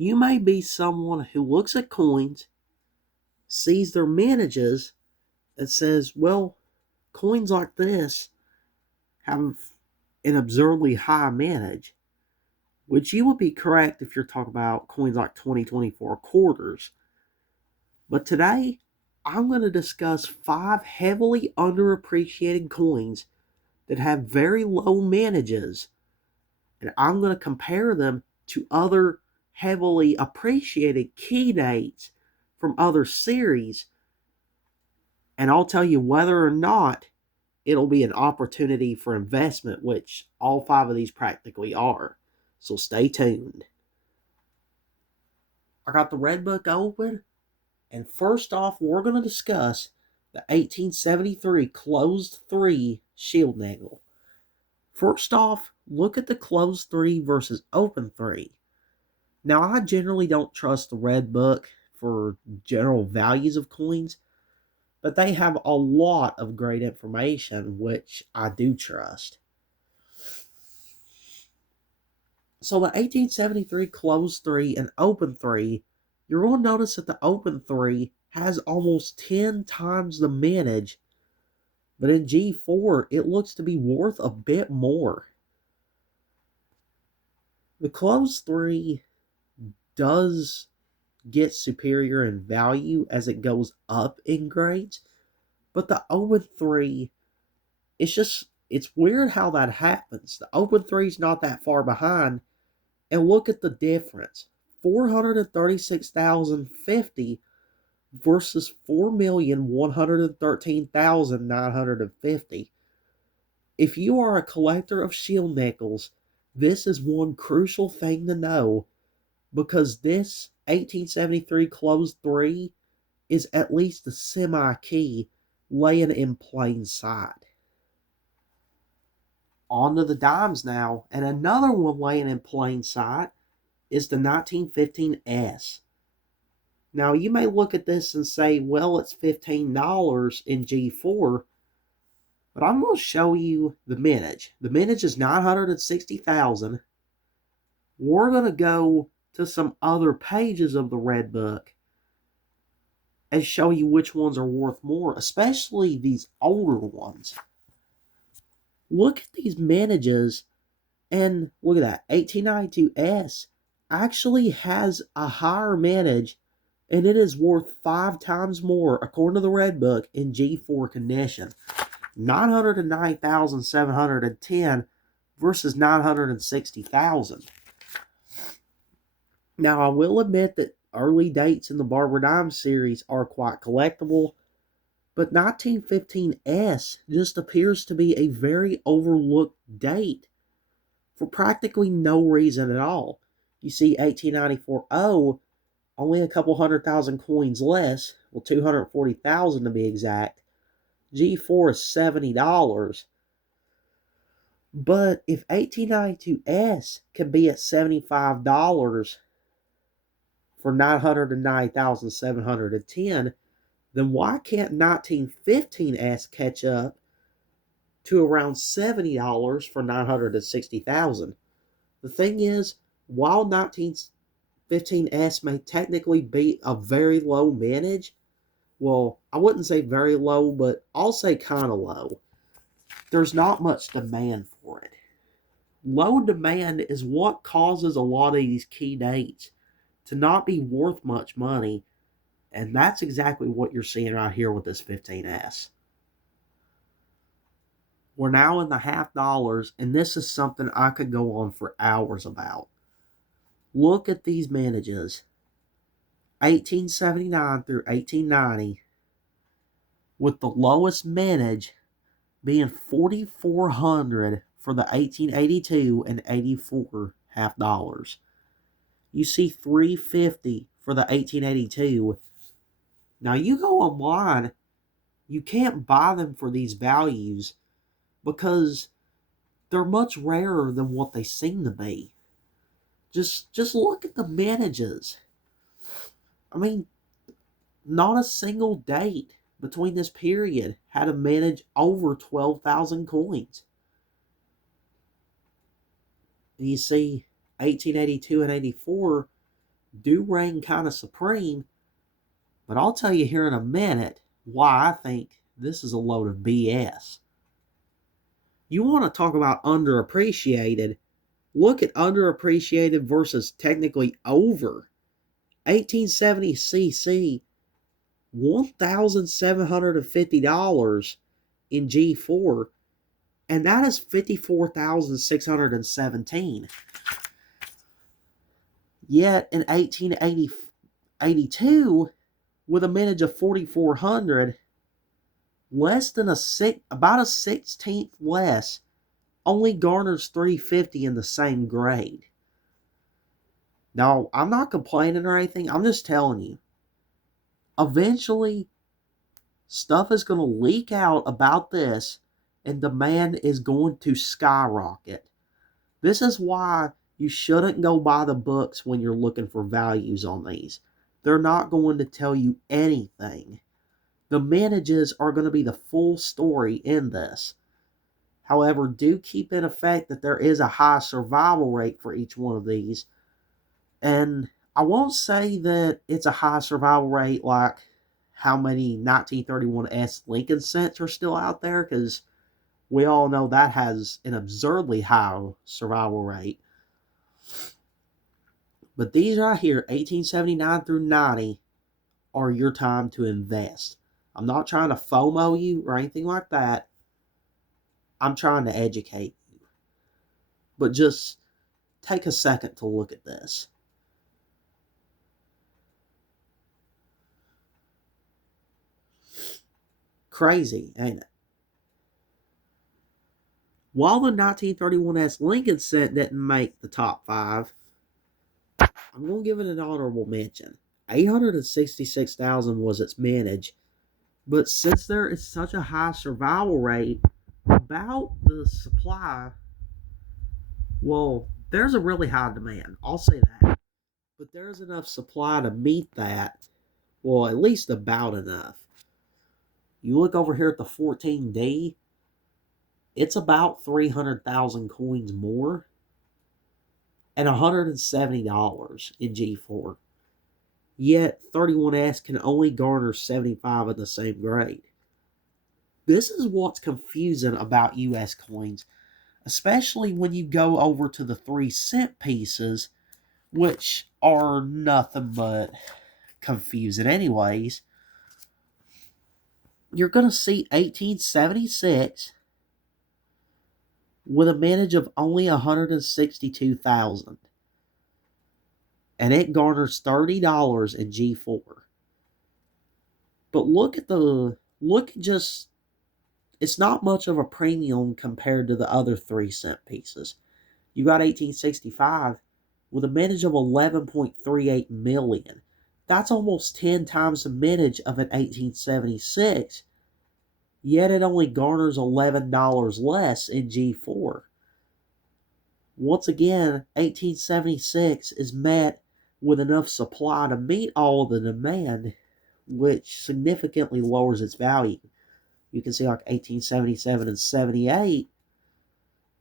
You may be someone who looks at coins, sees their manages, and says, well, coins like this have an absurdly high manage, which you would be correct if you're talking about coins like 2024 quarters. But today, I'm going to discuss 5 heavily underappreciated coins that have very low manages, and I'm going to compare them to other heavily appreciated key dates from other series, and I'll tell you whether or not it'll be an opportunity for investment, which all 5 of these practically are. So stay tuned. I got the Red Book open, and first off, we're going to discuss the 1873 Closed 3 Shield Nickel. First off, look at the Closed 3 versus Open 3. Now, I generally don't trust the Red Book for general values of coins, but they have a lot of great information, which I do trust. So the 1873 Closed 3 and Open 3, you're going to notice that the Open 3 has almost 10 times the manage, but in G4, it looks to be worth a bit more. The Closed 3 does get superior in value as it goes up in grades, but the Open 3, it's weird how that happens. The Open 3 is not that far behind, and look at the difference. 436,050 versus 4,113,950. If you are a collector of shield nickels, this is one crucial thing to know, because this 1873 Closed 3 is at least a semi-key laying in plain sight. On to the dimes now, and another one laying in plain sight is the 1915S. Now, you may look at this and say, well, it's $15 in G4, but I'm going to show you the mintage. The mintage is 960,000. We're going to go to some other pages of the Red Book and show you which ones are worth more, especially these older ones. Look at these manages, and look at that. 1892S actually has a higher manage, and it is worth 5 times more, according to the Red Book, in G4 condition. 909,710 versus 960,000. Now, I will admit that early dates in the Barber Dime series are quite collectible, but 1915S just appears to be a very overlooked date for practically no reason at all. You see 1894O, only a couple 100,000 coins less, well, 240,000 to be exact. G4 is $70. But if 1892S can be at $75 for 990,710, then why can't 1915S catch up to around $70 for 960,000? The thing is, while 1915S may technically be a very low manage, well, I wouldn't say very low, but I'll say kind of low. There's not much demand for it. Low demand is what causes a lot of these key dates to not be worth much money, and that's exactly what you're seeing right here with this 15S. We're now in the half dollars, and this is something I could go on for hours about. Look at these manages. 1879 through 1890, with the lowest manage being 4,400 for the 1882 and 84 half dollars. You see 350 for the 1882. Now you go online, you can't buy them for these values because they're much rarer than what they seem to be. Just look at the manages. I mean, not a single date between this period had a manage over 12,000 coins. And you see 1882 and 84 do reign kind of supreme, but I'll tell you here in a minute why I think this is a load of BS. You want to talk about underappreciated? Look at underappreciated versus technically over. 1870cc, $1,750 in G4, and that is 54,617. Yet in 1882, with a mintage of 4,400, less than about a 16th less, only garners 350 in the same grade. Now, I'm not complaining or anything. I'm just telling you. Eventually, stuff is going to leak out about this, and demand is going to skyrocket. This is why you shouldn't go buy the books when you're looking for values on these. They're not going to tell you anything. The mintages are going to be the full story in this. However, do keep in effect that there is a high survival rate for each one of these. And I won't say that it's a high survival rate like how many 1931S Lincoln cents are still out there, because we all know that has an absurdly high survival rate. But these right here, 1879 through 90, are your time to invest. I'm not trying to FOMO you or anything like that. I'm trying to educate you. But just take a second to look at this. Crazy, ain't it? While the 1931S Lincoln cent didn't make the top 5, I'm going to give it an honorable mention. 866,000 was its mintage, but since there is such a high survival rate about the supply, well, there's a really high demand. I'll say that. But there's enough supply to meet that. Well, at least about enough. You look over here at the 14D, it's about 300,000 coins more and $170 in G4. Yet 31S can only garner 75 in the same grade. This is what's confusing about US coins, especially when you go over to the 3-cent pieces, which are nothing but confusing anyways. You're going to see 1876 with a mintage of only 162,000. And it garners $30 in G4. But it's not much of a premium compared to the other 3-cent pieces. You got 1865 with a mintage of 11.38 million. That's almost 10 times the mintage of an 1876, yet it only garners $11 less in G4. Once again, 1876 is met with enough supply to meet all of the demand, which significantly lowers its value. You can see like 1877 and 78,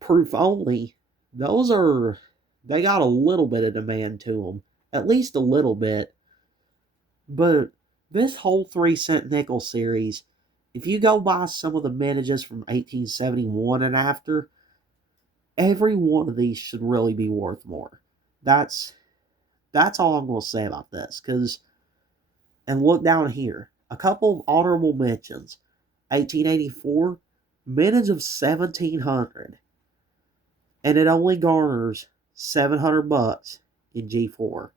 proof only, they got a little bit of demand to them, at least a little bit. But this whole 3-cent nickel series, if you go buy some of the mintages from 1871 and after, every one of these should really be worth more. That's all I'm going to say about this. And look down here, a couple of honorable mentions. 1884, mintage of 1,700, and it only garners $700 in G4.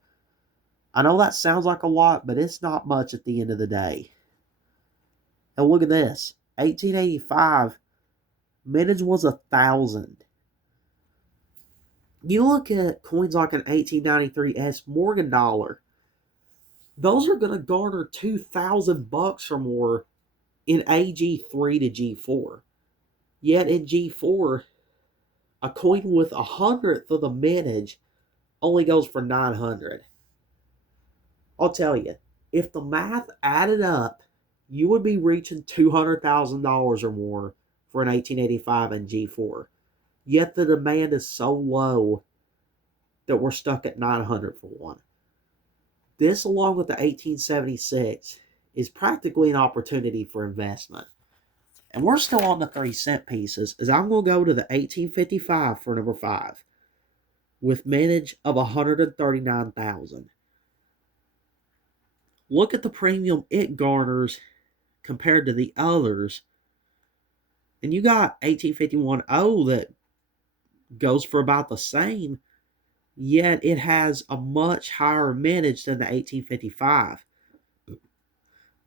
I know that sounds like a lot, but it's not much at the end of the day. And look at this. 1885, mintage was 1,000. You look at coins like an 1893 Morgan dollar. Those are going to garner $2,000 or more in AG3 to G4. Yet in G4, a coin with 100th of the mintage only goes for 900. I'll tell you, if the math added up, you would be reaching $200,000 or more for an 1885 and G4. Yet the demand is so low that we're stuck at 900 for one. This, along with the 1876, is practically an opportunity for investment. And we're still on the 3-cent pieces, as I'm going to go to the 1855 for number 5, with mintage of 139,000. Look at the premium it garners compared to the others. And you got 1851-0 that goes for about the same, yet it has a much higher mintage than the 1855.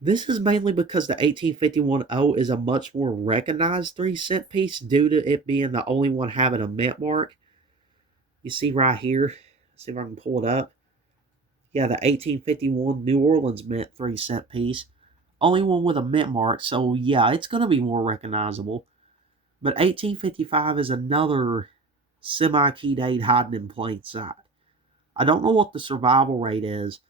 This is mainly because the 1851-0 is a much more recognized 3-cent piece due to it being the only one having a mint mark. You see right here, let's see if I can pull it up. Yeah, the 1851 New Orleans mint 3-cent piece. Only one with a mint mark, so yeah, it's going to be more recognizable. But 1855 is another semi-key date hiding in plain sight. I don't know what the survival rate is,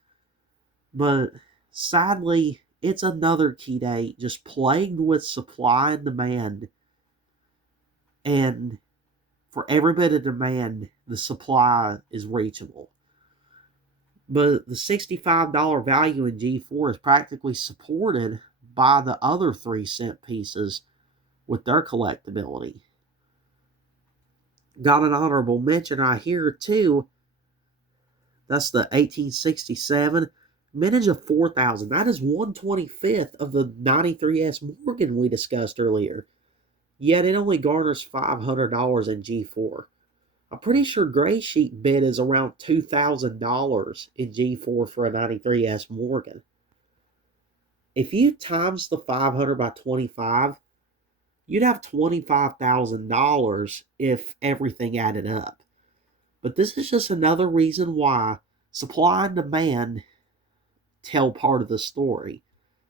but sadly, it's another key date just plagued with supply and demand. And for every bit of demand, the supply is reachable. But the $65 value in G4 is practically supported by the other 3-cent pieces with their collectability. Got an honorable mention right here too. That's the 1867 mintage of 4,000. That is 1/25th of the 93S Morgan we discussed earlier. Yet it only garners $500 in G4. I'm pretty sure Gray Sheet bid is around $2,000 in G4 for a 93S Morgan. If you times the 500 by 25, you'd have $25,000 if everything added up. But this is just another reason why supply and demand tell part of the story.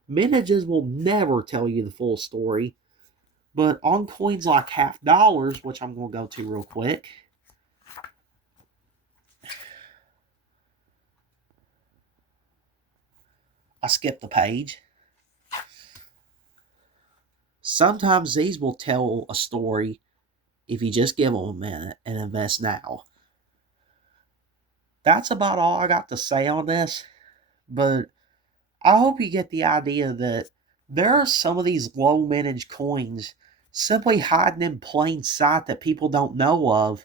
Mintages will never tell you the full story, but on coins like half dollars, which I'm going to go to real quick, I skipped the page. Sometimes these will tell a story if you just give them a minute and invest now. That's about all I got to say on this, but I hope you get the idea that there are some of these low mintage coins simply hiding in plain sight that people don't know of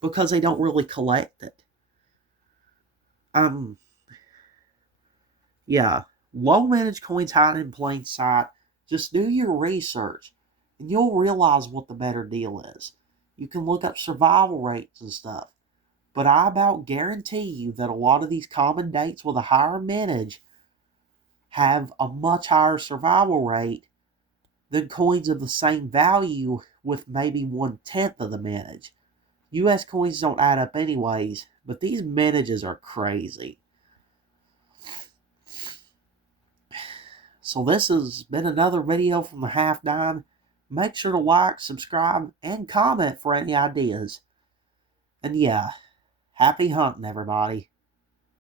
because they don't really collect it. Yeah, low mintage coins hiding in plain sight. Just do your research and you'll realize what the better deal is. You can look up survival rates and stuff. But I about guarantee you that a lot of these common dates with a higher mintage have a much higher survival rate than coins of the same value with maybe 1/10 of the mintage. US coins don't add up anyways, but these mintages are crazy. So this has been another video from the Half Dime. Make sure to like, subscribe, and comment for any ideas. And yeah, happy hunting, everybody.